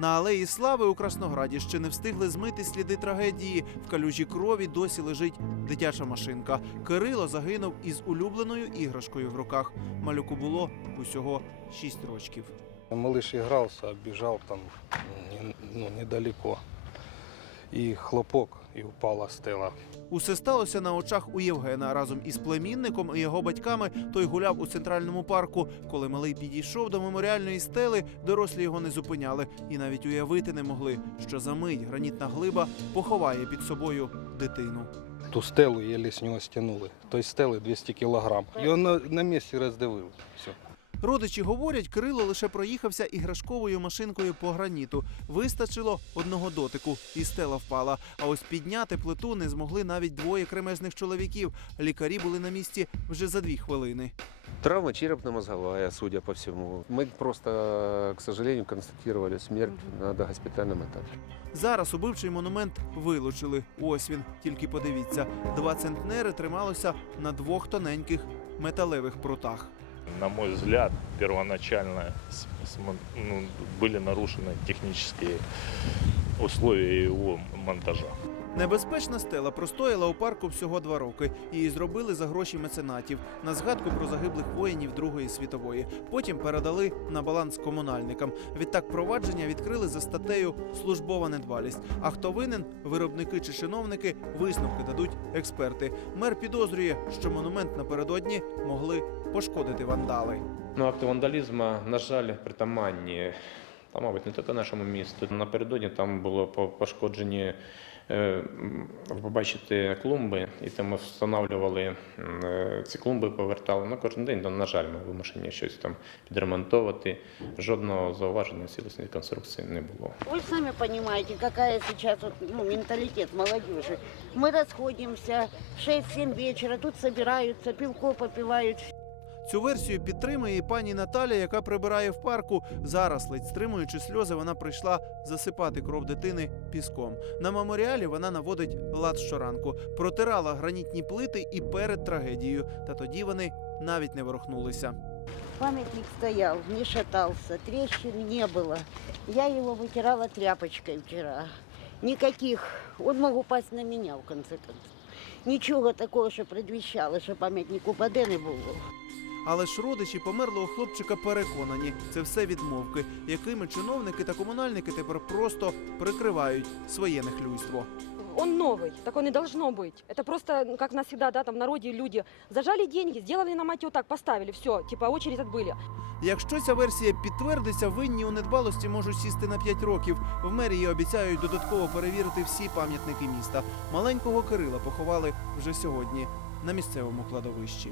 На алеї Слави у Краснограді ще не встигли змити сліди трагедії. В калюжі крові досі лежить дитяча машинка. Кирило загинув із улюбленою іграшкою в руках. Малюку було усього 6 рочків. Малыш игрался, бежал там ну, недалеко. И хлопок, и упала стела. Усе сталося на очах у Євгена. Разом із племінником і його батьками той гуляв у центральному парку. Коли малий підійшов до меморіальної стели, дорослі його не зупиняли і навіть уявити не могли, що за мить гранітна глиба поховає під собою дитину. Ту стелу еле с него стянули. Той стели 200 килограмм. И он на, на месте раздавил. Все. Родичі говорять, Кирило лише проїхався іграшковою машинкою по граніту. Вистачило одного дотику, і стела впала. А ось підняти плиту не змогли навіть двоє кремезних чоловіків. Лікарі були на місці вже за дві хвилини. Травма черепно-мозговая, судя по всему. Мы просто, к сожалению, констатировали смерть на догоспитальном этапе. Зараз убивчий монумент вилучили. Ось він, тільки подивіться. Два центнери трималося на двох тоненьких металевих прутах. На мой взгляд, первоначально ну, были нарушены технические условия его монтажа. Небезпечна стела простояла у парку всього два роки. Її зробили за гроші меценатів на згадку про загиблих воїнів Другої світової. Потім передали на баланс комунальникам. Відтак провадження відкрили за статтею Службова недбалість. А хто винен, виробники чи чиновники, висновки дадуть експерти. Мер підозрює, що монумент напередодні могли пошкодити вандали. Ну, акти вандалізму, на жаль, притаманні. Та, мабуть, не тільки нашому місту. Напередодні там було по- пошкоджені, ви побачите, клумби, і там ми встановлювали е, ці клумби, повертали. Ну, кожен день, ну, на жаль, ми вимушені щось там підремонтовувати. Жодного зауваження цілісної конструкції не було. Сами понимаете, какая сейчас вот, ну, менталитет молодежи. Мы расходимся в 6-7 вечера, тут собираются, пивко попивают, Цю версію підтримує і пані Наталя, яка прибирає в парку. Зараз, ледь стримуючи сльози, вона прийшла засипати кров дитини піском. На меморіалі вона наводить лад щоранку, протирала гранітні плити і перед трагедією. Та тоді вони навіть не ворухнулися. Памятник стоял, не шатался, трещин не было. Я его вытирала тряпочкой вчера. Никаких. Он мог упасть на меня, в конце концов. Нічого такого, що предвіщало, що пам'ятник упаде, не було. Але ж родичі померлого хлопчика переконані, це все відмовки, якими чиновники та комунальники тепер просто прикривають своє нехлюйство. Он новый, такой не должно быть. Это просто, ну, как нас всегда, да, там в народе люди зажали деньги, сделали на мать вот так, поставили, все, типа очередь отбыли. Якщо ця версія підтвердиться, винні у недбалості можуть сісти на 5 років. В мерії обіцяють додатково перевірити всі пам'ятники міста. Маленького Кирила поховали вже сьогодні на місцевому кладовищі.